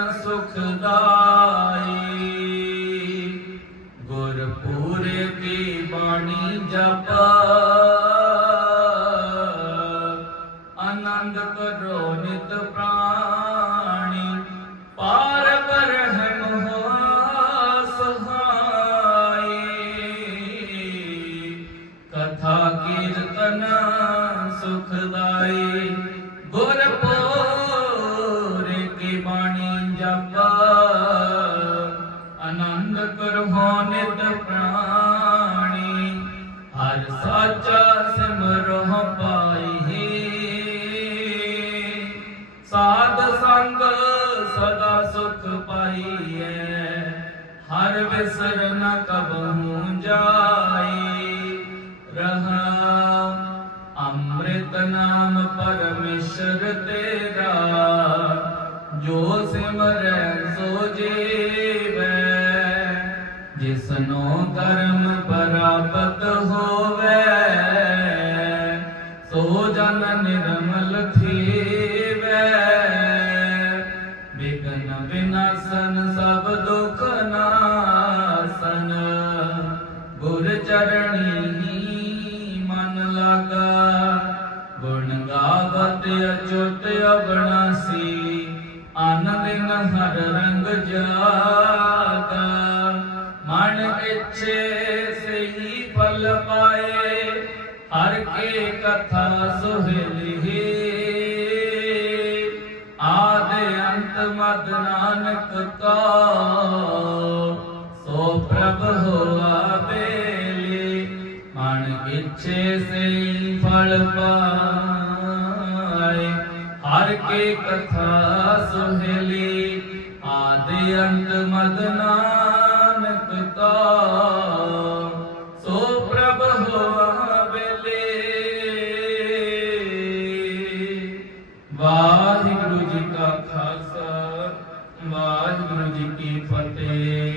ਕੀਰਤਨ ਸੁਖਦਾਈ ਗੁਰਪੂਰੇ ਕੀ ਬਾਣੀ ਜਪ। ਆਨੰਦ ਕਰੋ ਨਿਤ ਪ੍ਰਾਣੀ। ਪਾਰ ਬਰਹਮ ਹੋ ਸਹਾਈ। ਕਥਾ ਕੀਰਤਨ ਸੁਖਦਾਈ ਸਾਚਾ ਸਿਮਰੋ ਪਾਈ ਸਾਧ ਸੰਗ ਸਦਾ ਸੁਖ ਪਾਈਐ। ਹਰ ਵਿਸਰ ਨ ਕਬਹੂ ਜਾਈ। ਰਹਾ ਅੰਮ੍ਰਿਤ ਨਾਮ ਪਰਮੇਸ਼ਰ ਤੇਰਾ। ਜੋ ਸਿਮਰੈ ਸੋ ਜੀਵੈ। ਜਿਸਨੋ ਕਰਮ ਪ੍ਰਾਪਤ ਹੋ ਸੋ ਜਨ ਨਿਰਮਲ ਥੀਵੈ। ਵਿਗਨ ਵਿਨਾਸ਼ਨ ਸਭ ਦੁਖ ਨਾਸਨ। ਗੁਰ ਚਰਣੀ ਮਨ ਲਾਗਾ। ਗੁਣ ਗਾਵਤ ਅਚੁੱਟ ਅਬਨਾਸੀ ਆਨੰਦ ਹਰ ਰੰਗ ਜਾਗਾ। ਮਨ ਇੱਛੇ ਸਹੀ ਫਲ ਪਾਏ। ਹਰ ਕੇ ਕਥਾ ਸੁਹੇਲੀ। ਆਦਿ ਅੰਤ ਮਦ ਨਾਨਕ ਕਾ। ਸੋ ਪ੍ਰਭ ਹੋਆ ਬੇਲੀ, ਮਨ ਇੱਛੇ ਸੇ ਫਲ ਪਾਏ। ਹਰ ਕੇ ਕਥਾ ਸੁਹੇਲੀ, ਆਦ ਅੰਤ ਮਦ ਨਾਨਕ की फतेह